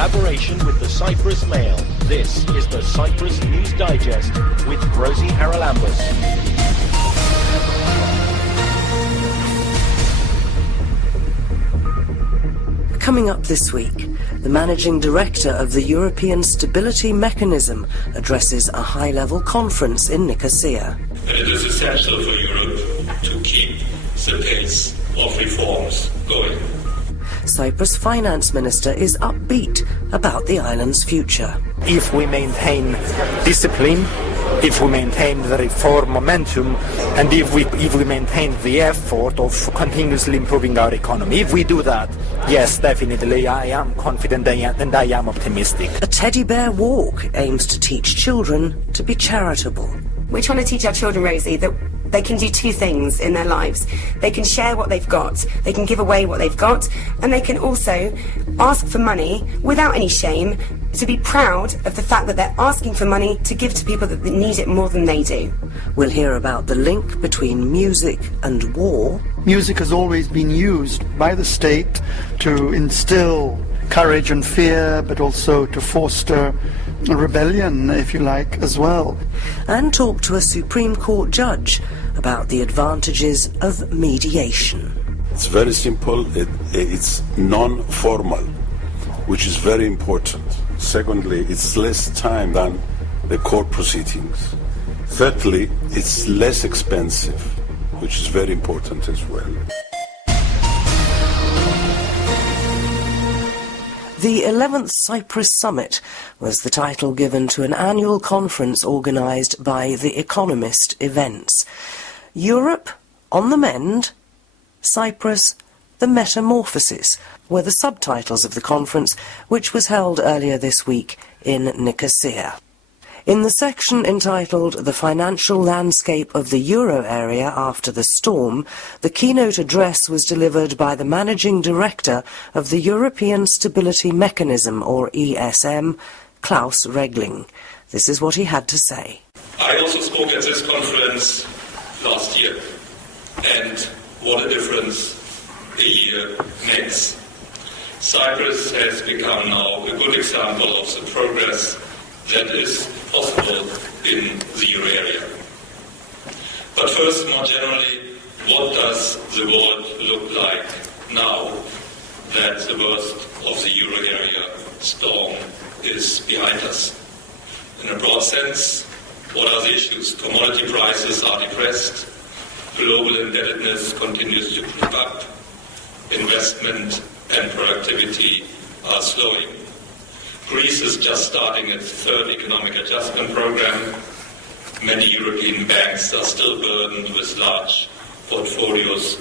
collaboration with the Cyprus Mail, this is the Cyprus News Digest with Rosie Charalambous. Coming up this week, the Managing Director of the European Stability Mechanism addresses a high-level conference in Nicosia. It is essential for Europe to keep the pace of reforms going. Cyprus Finance Minister is upbeat about the island's future. If we maintain discipline, if we maintain the reform momentum, and if we maintain the effort of continuously improving our economy, if we do that, yes, definitely, I am confident and I am optimistic. A teddy bear walk aims to teach children to be charitable. We're trying to teach our children, Rosie, that they can do two things in their lives. They can share what they've got, they can give away what they've got, and they can also ask for money without any shame, to be proud of the fact that they're asking for money to give to people that need it more than they do. We'll hear about the link between music and war. Music has always been used by the state to instill courage and fear, but also to foster a rebellion, if you like, as well. And talk to a Supreme Court judge about the advantages of mediation. It's very simple. It's non-formal, which is very important. Secondly, it's less time than the court proceedings. Thirdly, it's less expensive, which is very important as well. The 11th Cyprus Summit was the title given to an annual conference organised by The Economist Events. Europe on the mend, Cyprus, the metamorphosis, were the subtitles of the conference, which was held earlier this week in Nicosia. In the section entitled The Financial Landscape of the Euro Area After the Storm, the keynote address was delivered by the Managing Director of the European Stability Mechanism, or ESM, Klaus Regling. This is what he had to say. I also spoke at this conference last year, and what a difference a year makes. Cyprus has become now a good example of the progress that is possible in the euro area. But first, more generally, what does the world look like now that the worst of the euro area storm is behind us? In a broad sense, what are the issues? Commodity prices are depressed, global indebtedness continues to creep up, investment and productivity are slowing. Greece is just starting its third economic adjustment program. Many European banks are still burdened with large portfolios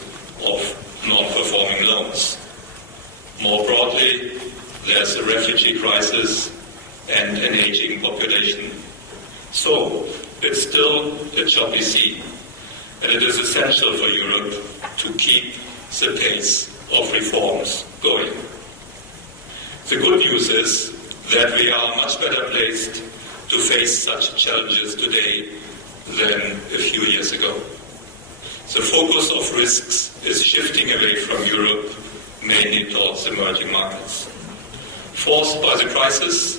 of non-performing loans. More broadly, there's a refugee crisis and an aging population. So, it's still a choppy sea, and it is essential for Europe to keep the pace of reforms going. The good news is that we are much better placed to face such challenges today than a few years ago. The focus of risks is shifting away from Europe, mainly towards emerging markets. Forced by the crisis,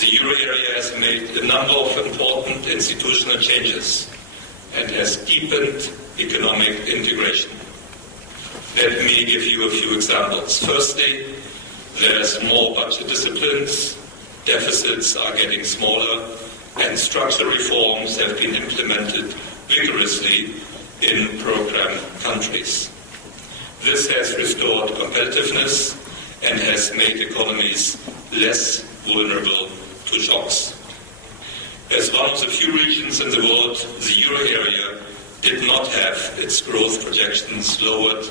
the euro area has made a number of important institutional changes and has deepened economic integration. Let me give you a few examples. Firstly, there's more budget disciplines, deficits are getting smaller, and structural reforms have been implemented vigorously in program countries. This has restored competitiveness and has made economies less vulnerable to shocks. As one of the few regions in the world, the euro area did not have its growth projections lowered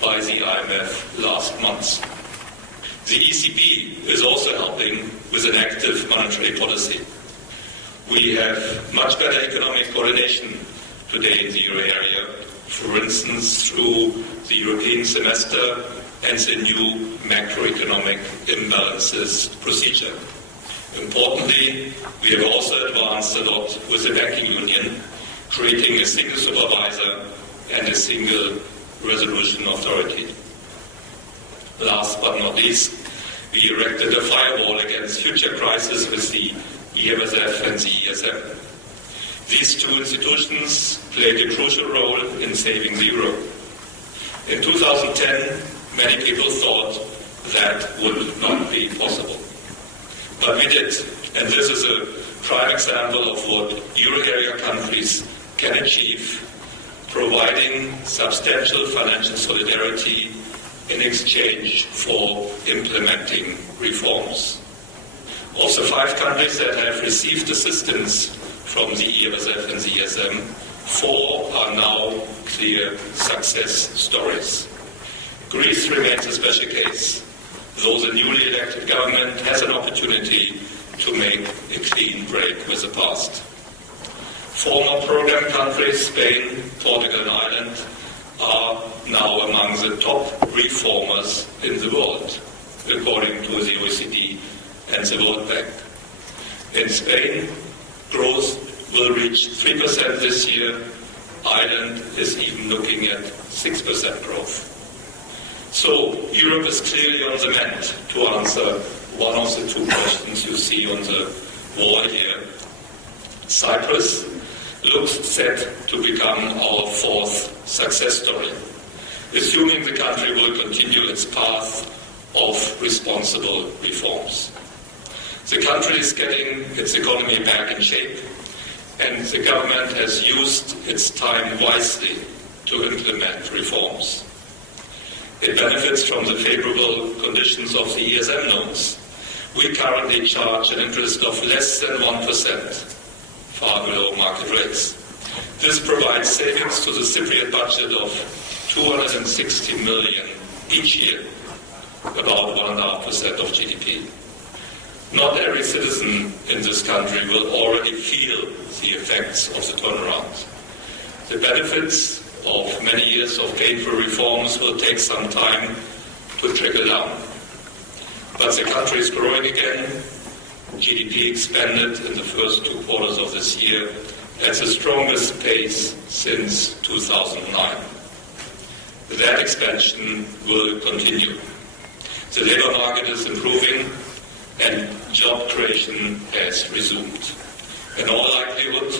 by the IMF last month. The ECB is also helping with an active monetary policy. We have much better economic coordination today in the euro area, for instance through the European semester and the new macroeconomic imbalances procedure. Importantly, we have also advanced a lot with the banking union, creating a single supervisor and a single resolution authority. Last but not least, we We erected a firewall against future crises with the EFSF and the ESM. These two institutions played a crucial role in saving the euro. In 2010, many people thought that would not be possible. But we did, and this is a prime example of what euro area countries can achieve, providing substantial financial solidarity in exchange for implementing reforms. Of the 5 countries that have received assistance from the EFSF and the ESM, 4 are now clear success stories. Greece remains a special case, though the newly elected government has an opportunity to make a clean break with the past. Former program countries, Spain, Portugal and Ireland, are now among the top reformers in the world, according to the OECD and the World Bank. In Spain, growth will reach 3% this year. Ireland is even looking at 6% growth. So Europe is clearly on the mend, to answer one of the 2 questions you see on the wall here. Cyprus looks set to become our 4th success story, assuming the country will continue its path of responsible reforms. The country is getting its economy back in shape, and the government has used its time wisely to implement reforms. It benefits from the favorable conditions of the ESM loans. We currently charge an interest of less than 1%, far below market rates. This provides savings to the Cypriot budget of 260 million each year, about 1.5% of GDP. Not every citizen in this country will already feel the effects of the turnaround. The benefits of many years of painful reforms will take some time to trickle down. But the country is growing again. GDP expanded in the first 2 quarters of this year at the strongest pace since 2009. That expansion will continue. The labor market is improving and job creation has resumed. In all likelihood,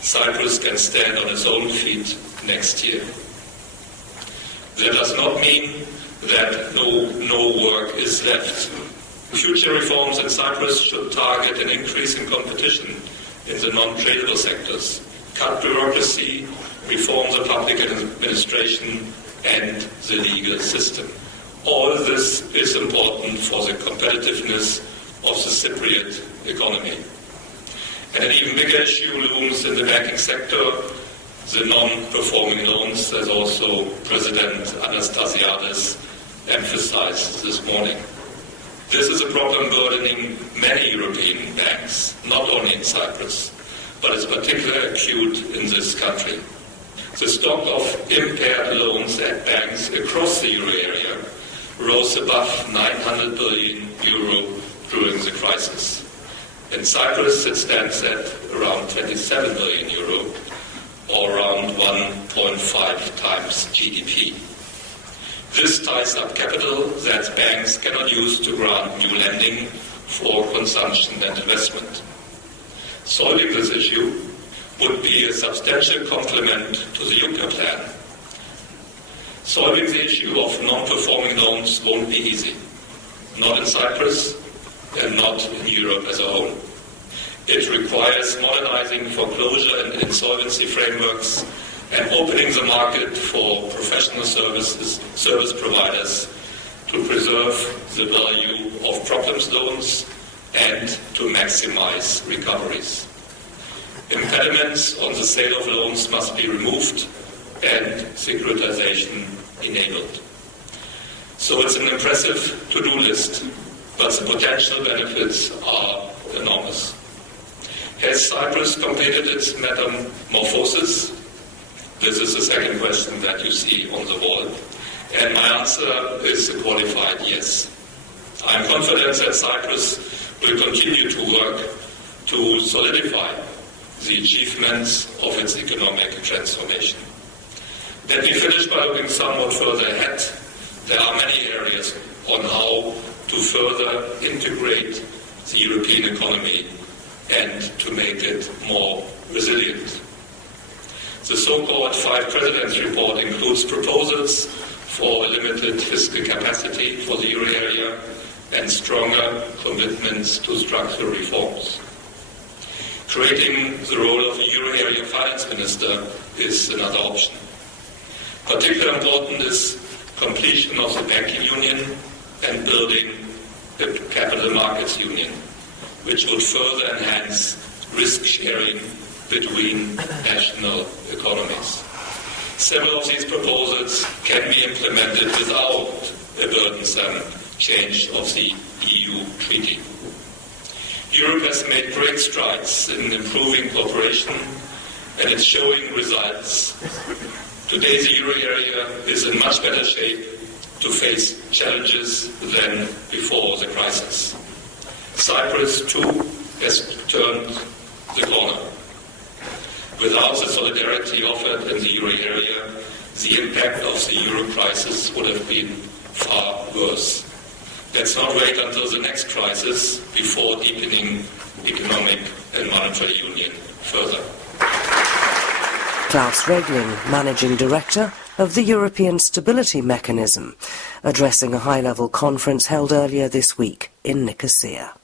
Cyprus can stand on its own feet next year. That does not mean that no work is left. Future reforms in Cyprus should target an increase in competition in the non-tradable sectors, cut bureaucracy, reform the public administration and the legal system. All this is important for the competitiveness of the Cypriot economy. And an even bigger issue looms in the banking sector, the non-performing loans, as also President Anastasiades emphasized this morning. This is a problem burdening many European banks, not only in Cyprus, but it's particularly acute in this country. The stock of impaired loans at banks across the euro area rose above 900 billion euro during the crisis. In Cyprus, it stands at around 27 billion euro, or around 1.5 times GDP. This ties up capital that banks cannot use to grant new lending for consumption and investment. Solving this issue would be a substantial complement to the Juncker plan. Solving the issue of non-performing loans won't be easy, not in Cyprus and not in Europe as a whole. It requires modernizing foreclosure and insolvency frameworks and opening the market for professional service providers to preserve the value of problems loans and to maximize recoveries. Impediments on the sale of loans must be removed and securitization enabled. So it's an impressive to-do list, but the potential benefits are enormous. Has Cyprus completed its metamorphosis? This is the second question that you see on the wall. And my answer is a qualified yes. I'm confident that Cyprus will continue to work to solidify the achievements of its economic transformation. Let me finish by looking somewhat further ahead. There are many areas on how to further integrate the European economy and to make it more resilient. The so-called Five Presidents report includes proposals for limited fiscal capacity for the euro area and stronger commitments to structural reforms. Creating the role of a euro area finance minister is another option. Particularly important is completion of the banking union and building the capital markets union, which would further enhance risk sharing between national economies. Several of these proposals can be implemented without a burdensome change of the EU treaty. Europe has made great strides in improving cooperation, and it's showing results. Today the euro area is in much better shape to face challenges than before the crisis. Cyprus too has turned the corner. Without the solidarity offered in the euro area, the impact of the euro crisis would have been far worse. Let's not wait until the next crisis before deepening economic and monetary union further. Klaus Regling, Managing Director of the European Stability Mechanism, addressing a high-level conference held earlier this week in Nicosia.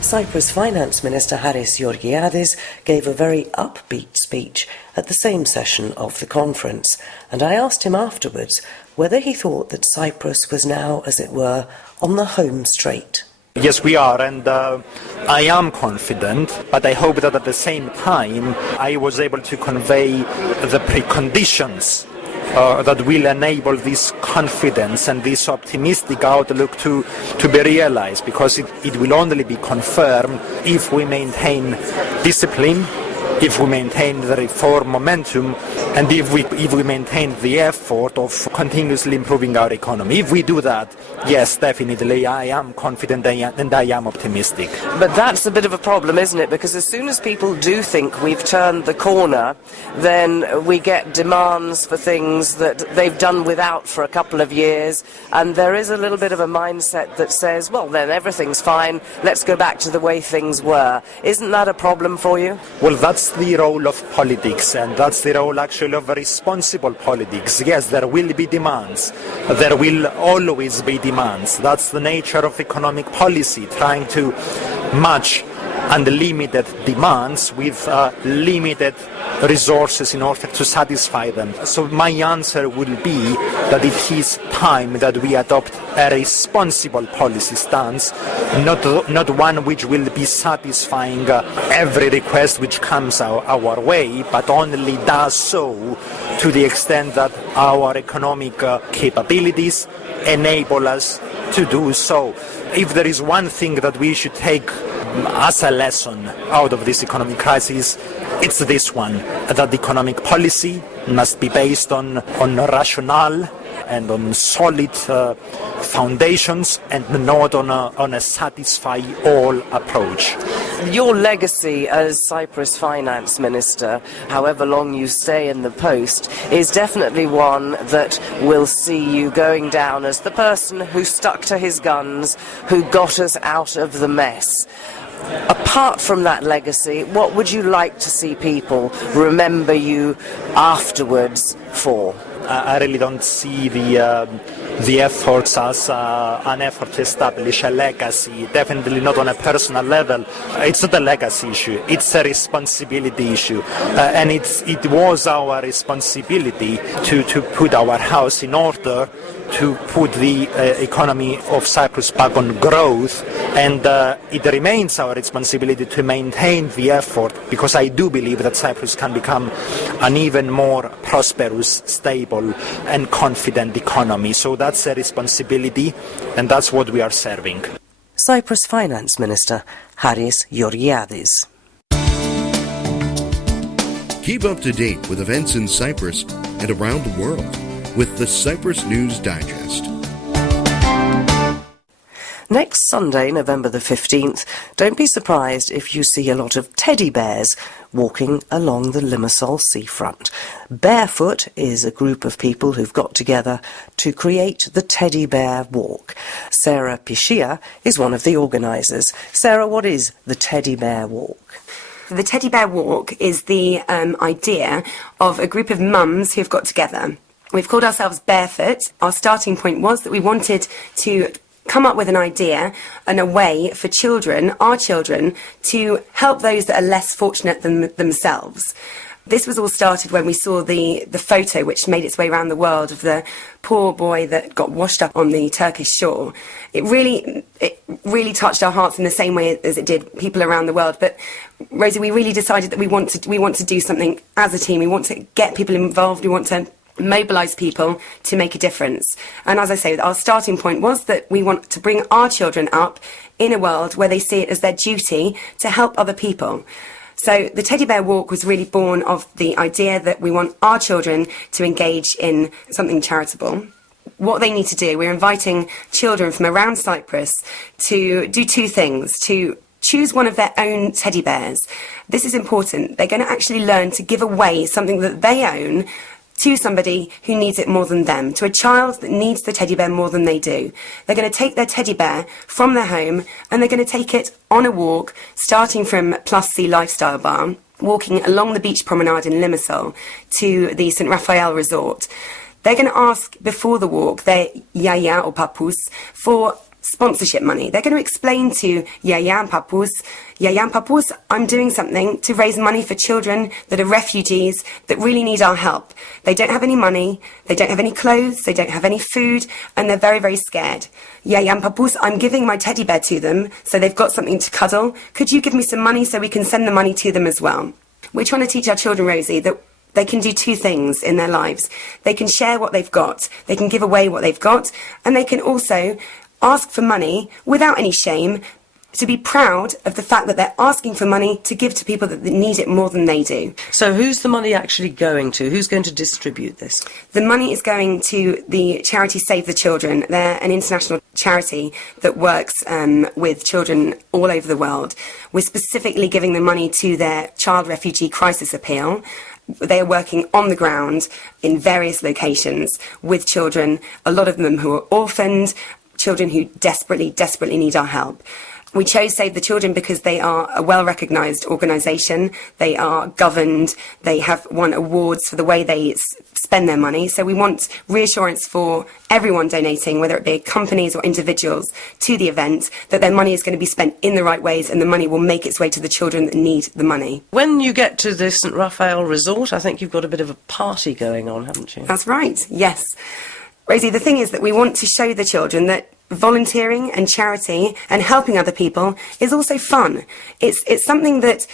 Cyprus Finance Minister Haris Georgiadis gave a very upbeat speech at the same session of the conference, and I asked him afterwards whether he thought that Cyprus was now, as it were, on the home straight. Yes, we are, and I am confident, but I hope that at the same time I was able to convey the preconditions that will enable this confidence and this optimistic outlook to be realized, because it will only be confirmed if we maintain discipline, if we maintain the reform momentum, and if we maintain the effort of continuously improving our economy. If we do that, yes, definitely, I am confident and I am optimistic. But that's a bit of a problem, isn't it? Because as soon as people do think we've turned the corner, then we get demands for things that they've done without for a couple of years, and there is a little bit of a mindset that says, well, then everything's fine, let's go back to the way things were. Isn't that a problem for you? Well, that's the role of politics, and that's the role actually of responsible politics. Yes, there will be demands. There will always be demands. That's the nature of economic policy, trying to match unlimited demands with limited resources in order to satisfy them. So my answer will be that it is time that we adopt a responsible policy stance, not one which will be satisfying every request which comes our way, but only does so to the extent that our economic capabilities enable us to do so. If there is one thing that we should take as a lesson out of this economic crisis, it's this one, that economic policy must be based on rationale and on solid foundations, and not on a satisfy all approach. Your legacy as Cyprus Finance Minister, however long you stay in the post, is definitely one that will see you going down as the person who stuck to his guns, who got us out of the mess. Apart from that legacy, what would you like to see people remember you afterwards for? I really don't see the efforts as an effort to establish a legacy, definitely not on a personal level. It's not a legacy issue, it's a responsibility issue. And it was our responsibility to put our house in order, to put the economy of Cyprus back on growth, and it remains our responsibility to maintain the effort, because I do believe that Cyprus can become an even more prosperous, stable and confident economy. So that's a responsibility, and that's what we are serving. Cyprus Finance Minister Haris Georgiadis. Keep up to date with events in Cyprus and around the world with the Cyprus News Digest. Next Sunday, November the 15th, don't be surprised if you see a lot of teddy bears walking along the Limassol seafront. Barefoot is a group of people who've got together to create the Teddy Bear Walk. Sarah Pichia is one of the organisers. Sarah, what is the Teddy Bear Walk? The Teddy Bear Walk is the idea of a group of mums who've got together. We've called ourselves Barefoot. Our starting point was that we wanted to come up with an idea and a way for children, our children, to help those that are less fortunate than themselves. This was all started when we saw the photo which made its way around the world of the poor boy that got washed up on the Turkish shore. It really touched our hearts in the same way as it did people around the world. But Rosie, we really decided that we want to do something as a team. We want to get people involved. We want to mobilise people to make a difference. And as I say, our starting point was that we want to bring our children up in a world where they see it as their duty to help other people. So the Teddy Bear Walk was really born of the idea that we want our children to engage in something charitable. What they need to do, we're inviting children from around Cyprus to do two things: to choose one of their own teddy bears. This is important. They're going to actually learn to give away something that they own to somebody who needs it more than them, to a child that needs the teddy bear more than they do. They're going to take their teddy bear from their home and they're going to take it on a walk, starting from Plus C Lifestyle Bar, walking along the beach promenade in Limassol to the St Raphael Resort. They're going to ask before the walk their yaya or papus for sponsorship money. They're going to explain to yaya and papus, I'm doing something to raise money for children that are refugees that really need our help. They don't have any money, they don't have any clothes, they don't have any food, and they're very, very scared. Yaya and papus, I'm giving my teddy bear to them, so they've got something to cuddle. Could you give me some money so we can send the money to them as well? We're trying to teach our children, Rosie, that they can do two things in their lives. They can share what they've got, they can give away what they've got, and they can also ask for money without any shame, to be proud of the fact that they're asking for money to give to people that need it more than they do. So who's the money actually going to? Who's going to distribute this? The money is going to the charity Save the Children. They're an international charity that works with children all over the world. We're specifically giving the money to their Child Refugee Crisis Appeal. They are working on the ground in various locations with children, a lot of them who are orphaned, children who desperately, desperately need our help. We chose Save the Children because they are a well-recognised organisation. They are governed. They have won awards for the way they spend their money. So we want reassurance for everyone donating, whether it be companies or individuals, to the event, that their money is going to be spent in the right ways and the money will make its way to the children that need the money. When you get to the St Raphael Resort, I think you've got a bit of a party going on, haven't you? That's right, yes. Rosie, the thing is that we want to show the children that volunteering and charity and helping other people is also fun. It's something that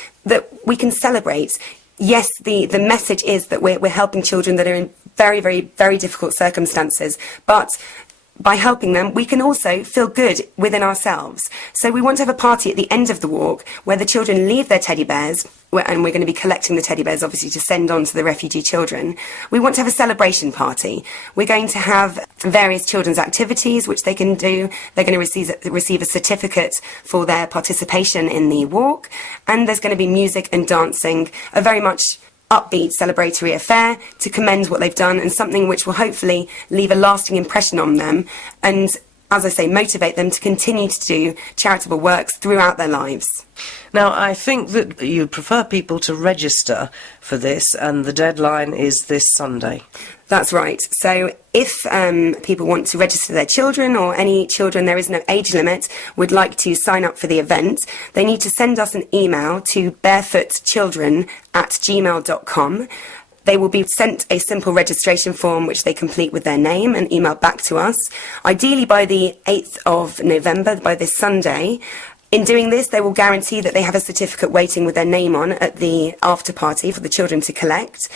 we can celebrate. Yes, the message is that we're helping children that are in very, very, very difficult circumstances, but by helping them, we can also feel good within ourselves. So we want to have a party at the end of the walk where the children leave their teddy bears, and we're going to be collecting the teddy bears, obviously, to send on to the refugee children. We want to have a celebration party. We're going to have various children's activities, which they can do. They're going to receive a certificate for their participation in the walk. And there's going to be music and dancing, a very much upbeat celebratory affair to commend what they've done, and something which will hopefully leave a lasting impression on them and, as I say, motivate them to continue to do charitable works throughout their lives. Now, I think that you prefer people to register for this, and the deadline is this Sunday. That's right. So if people want to register their children, or any children, there is no age limit, would like to sign up for the event, they need to send us an email to barefootchildren@gmail.com. They will be sent a simple registration form which they complete with their name and email back to us, ideally by the 8th of November, by this Sunday. In doing this, they will guarantee that they have a certificate waiting with their name on at the after party for the children to collect.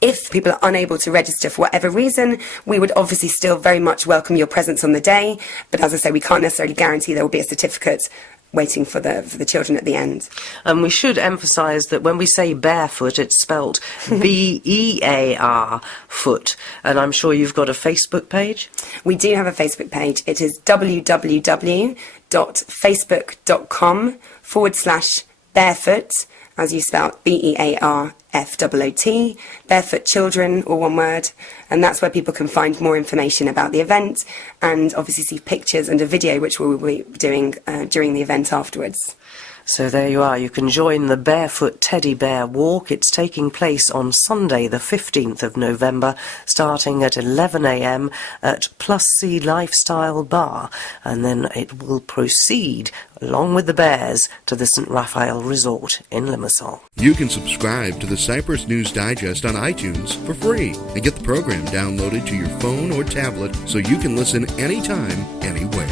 If people are unable to register for whatever reason, we would obviously still very much welcome your presence on the day. But as I say, we can't necessarily guarantee there will be a certificate waiting for the children at the end. And we should emphasise that when we say barefoot, it's spelt B-E-A-R foot. And I'm sure you've got a Facebook page? We do have a Facebook page. It is www.facebook.com/barefoot, as you spell BEARFOOT, Barefoot Children, or one word. And that's where people can find more information about the event and obviously see pictures and a video which we will be doing during the event afterwards. So there you are. You can join the Barefoot Teddy Bear Walk. It's taking place on Sunday, the 15th of November, starting at 11 a.m. at Plus C Lifestyle Bar. And then it will proceed, along with the bears, to the St. Raphael Resort in Limassol. You can subscribe to the Cyprus News Digest on iTunes for free and get the program downloaded to your phone or tablet so you can listen anytime, anywhere.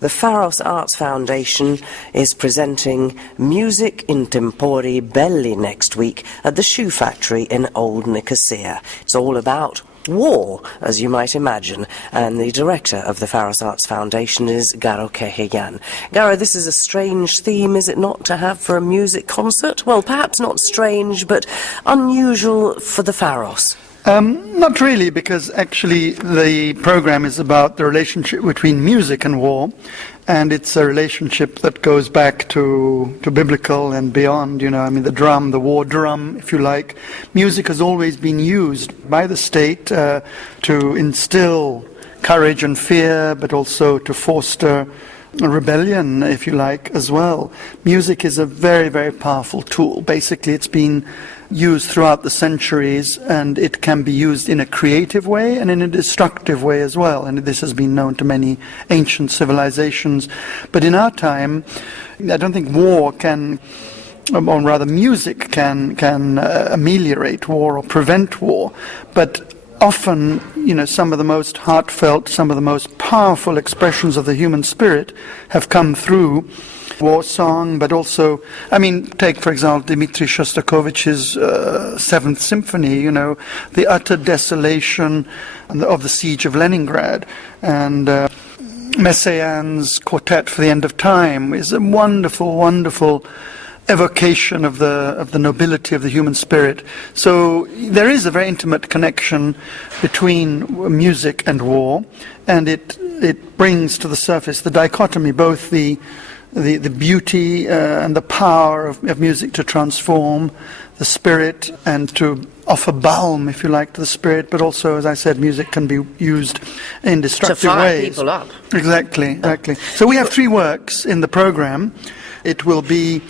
The Pharos Arts Foundation is presenting Music in Tempori Belli next week at the Shoe Factory in Old Nicosia. It's all about war, as you might imagine, and the director of the Pharos Arts Foundation is Garo Keheyan. Garo, this is a strange theme, is it not, to have for a music concert? Well, perhaps not strange, but unusual for the Pharos. Not really, because actually the program is about the relationship between music and war, and it's a relationship that goes back to biblical and beyond, the drum, the war drum, if you like. Music has always been used by the state to instill courage and fear, but also to foster a rebellion, if you like, as well. Music is a very, very powerful tool. Basically, it's been used throughout the centuries, and it can be used in a creative way and in a destructive way as well. And this has been known to many ancient civilizations. But in our time, I don't think war can, or rather music can ameliorate war or prevent war. But often, some of the most heartfelt, some of the most powerful expressions of the human spirit have come through war song, but also, take, for example, Dmitri Shostakovich's Seventh Symphony, the utter desolation of the siege of Leningrad, and Messiaen's Quartet for the End of Time is a wonderful, wonderful evocation of the nobility of the human spirit. So there is a very intimate connection between music and war, and it brings to the surface the dichotomy, both the beauty and the power of music to transform the spirit and to offer balm, if you like, to the spirit, but also, as I said, music can be used in destructive to fire ways. People up. Exactly. So we have 3 works in the program. It will be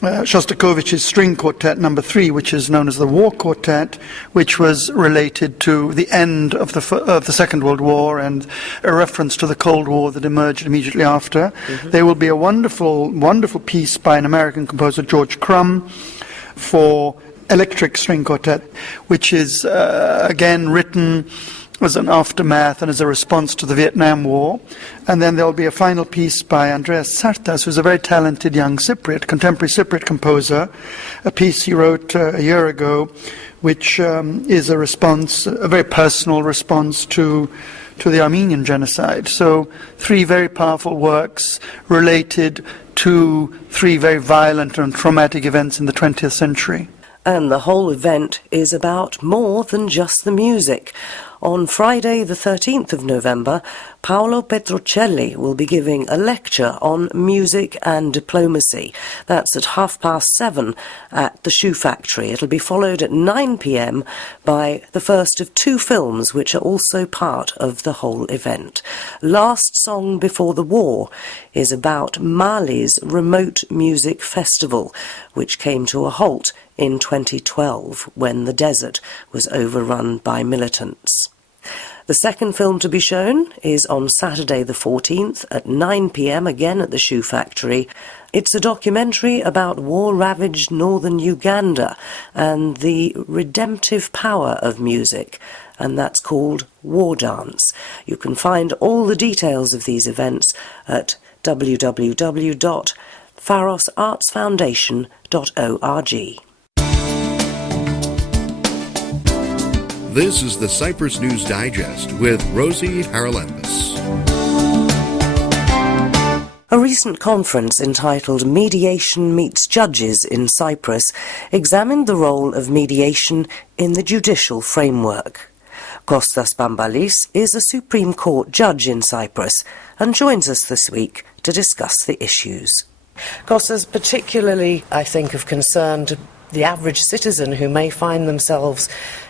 Shostakovich's String Quartet number 3, which is known as the War Quartet, which was related to the end of the Second World War and a reference to the Cold War that emerged immediately after. Mm-hmm. There will be a wonderful, wonderful piece by an American composer, George Crumb, for Electric String Quartet, which is again written as an aftermath and as a response to the Vietnam War. And then there'll be a final piece by Andreas Sartas, who's a very talented young contemporary Cypriot composer, a piece he wrote a year ago, which is a response, a very personal response to the Armenian genocide. So 3 very powerful works related to 3 very violent and traumatic events in the 20th century. And the whole event is about more than just the music. On Friday, the 13th of November, Paolo Petrocelli will be giving a lecture on music and diplomacy. That's at 7:30 at the Shoe Factory. It'll be followed at 9 p.m. by the first of 2 films, which are also part of the whole event. Last Song Before the War is about Mali's remote music festival, which came to a halt in 2012 when the desert was overrun by militants. The second film to be shown is on Saturday the 14th at 9 p.m, again at the Shoe Factory. It's a documentary about war-ravaged northern Uganda and the redemptive power of music, and that's called War Dance. You can find all the details of these events at www.pharosartsfoundation.org. This is the Cyprus News Digest with Rosie Charalambous. A recent conference entitled Mediation Meets Judges in Cyprus examined the role of mediation in the judicial framework. Kostas Bambalis is a Supreme Court judge in Cyprus and joins us this week to discuss the issues. Kostas, particularly, I think, of concern to the average citizen who may find themselves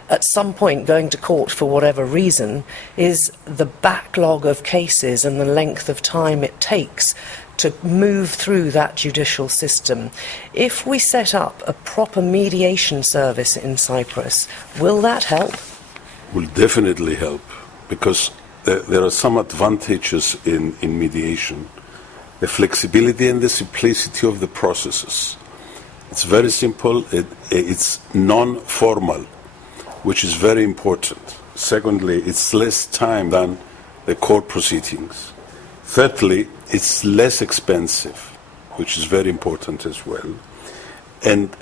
at some point going to court for whatever reason, is the backlog of cases and the length of time it takes to move through that judicial system. If we set up a proper mediation service in Cyprus, will that help? Will definitely help, because there are some advantages in mediation. The flexibility and the simplicity of the processes. It's very simple, it's non-formal, which is very important. Secondly, it's less time than the court proceedings. Thirdly, it's less expensive, which is very important as well. And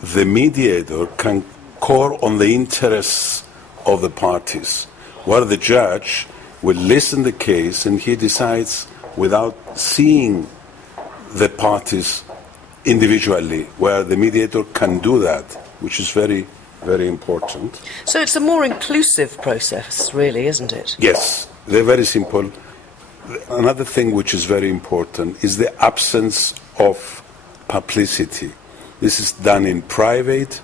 the mediator can call on the interests of the parties, where the judge will listen the case and he decides without seeing the parties individually, where the mediator can do that, which is very, very important. So it's a more inclusive process, really, isn't it? Yes, they're very simple. Another thing which is very important is the absence of publicity. This is done in private,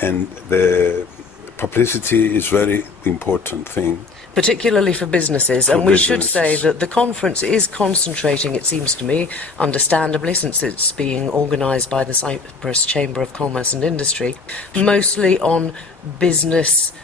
and the publicity is very important thing. Particularly for businesses. And we should say that the conference is concentrating, it seems to me, understandably, since it's being organised by the Cyprus Chamber of Commerce and Industry, mostly on business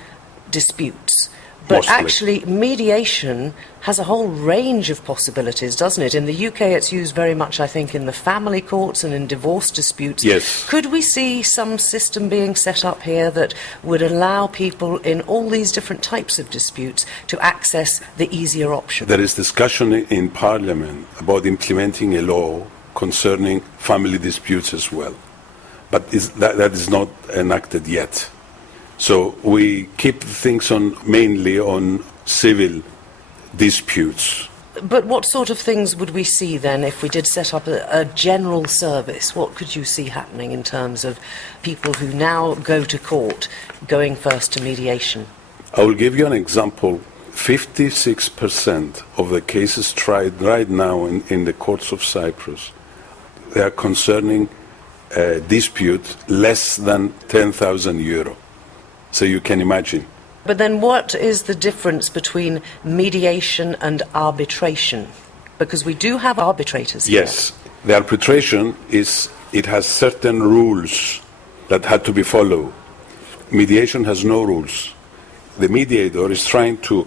disputes. But Mostly. Actually, mediation has a whole range of possibilities, doesn't it? In the UK, it's used very much, I think, in the family courts and in divorce disputes. Yes. Could we see some system being set up here that would allow people in all these different types of disputes to access the easier option? There is discussion in Parliament about implementing a law concerning family disputes as well. But that is not enacted yet. So we keep things mainly on civil disputes. But what sort of things would we see then if we did set up a general service? What could you see happening in terms of people who now go to court going first to mediation? I will give you an example. 56% of the cases tried right now in the courts of Cyprus, they are concerning a dispute less than 10,000 euro. So you can imagine. But then what is the difference between mediation and arbitration? Because we do have arbitrators here. Yes, the arbitration it has certain rules that had to be followed. Mediation has no rules. The mediator is trying to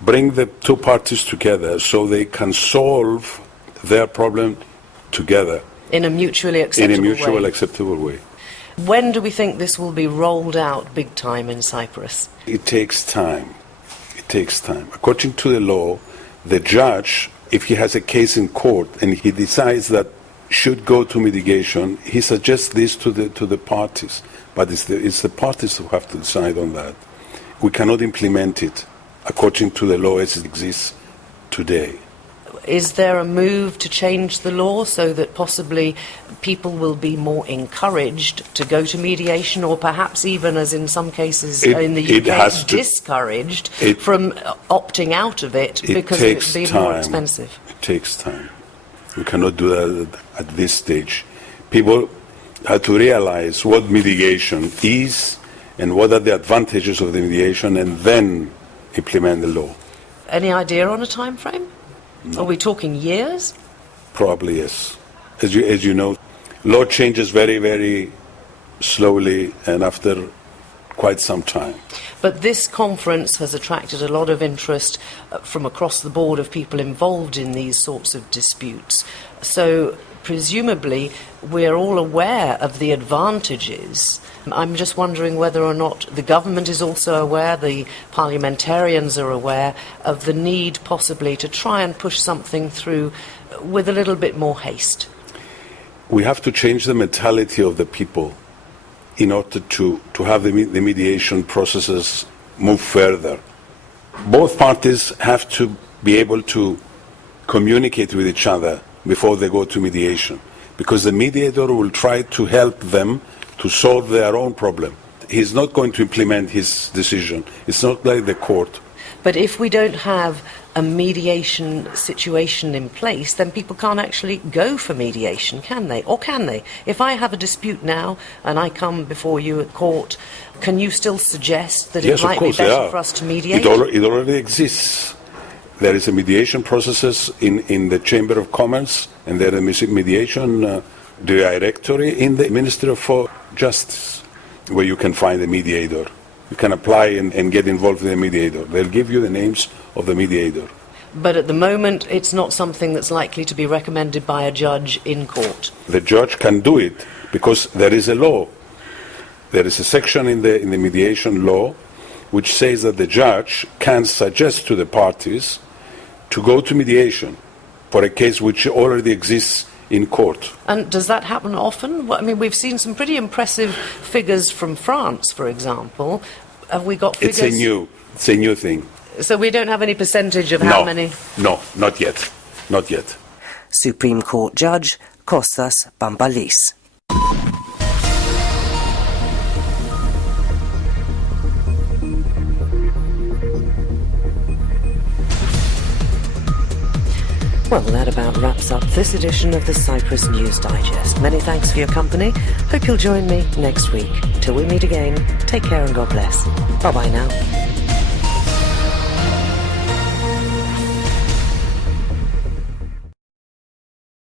bring the two parties together so they can solve their problem together. In a mutually acceptable acceptable way. When do we think this will be rolled out big time in Cyprus? It takes time. It takes time. According to the law, the judge, if he has a case in court and he decides that should go to mediation, he suggests this to the parties. But it's the parties who have to decide on that. We cannot implement it according to the law as it exists today. Is there a move to change the law so that possibly people will be more encouraged to go to mediation, or perhaps even, as in some cases in the UK, discouraged from opting out of it because it would be more expensive? It takes time. We cannot do that at this stage. People have to realize what mediation is and what are the advantages of the mediation, and then implement the law. Any idea on a time frame? No. Are we talking years? Probably yes. As you know, law changes very, very slowly and after quite some time. But this conference has attracted a lot of interest from across the board of people involved in these sorts of disputes. So presumably we're all aware of the advantages. I'm just wondering whether or not the government is also aware, the parliamentarians are aware of the need possibly to try and push something through with a little bit more haste. We have to change the mentality of the people in order to have the mediation processes move further. Both parties have to be able to communicate with each other before they go to mediation, because the mediator will try to help them to solve their own problem. He's not going to implement his decision. It's not like the court. But if we don't have a mediation situation in place, then people can't actually go for mediation, can they? Or can they? If I have a dispute now and I come before you at court, can you still suggest that Yes, it might be better for us to mediate? It already exists. There is a mediation process in the Chamber of Commerce, and there is a mediation directory in the Ministry for Justice, where you can find a mediator. You can apply and get involved with a mediator. They'll give you the names of the mediator. But at the moment, it's not something that's likely to be recommended by a judge in court. The judge can do it because there is a law. There is a section in the mediation law which says that the judge can suggest to the parties to go to mediation for a case which already exists in court. And does that happen often? Well, I mean, we've seen some pretty impressive figures from France, for example. Have we got figures? It's a new thing. So we don't have any percentage of how many? No, not yet. Not yet. Supreme Court Judge Kostas Pampalis. Well, that about wraps up this edition of the Cyprus News Digest. Many thanks for your company. Hope you'll join me next week. Till we meet again, take care and God bless. Bye-bye now.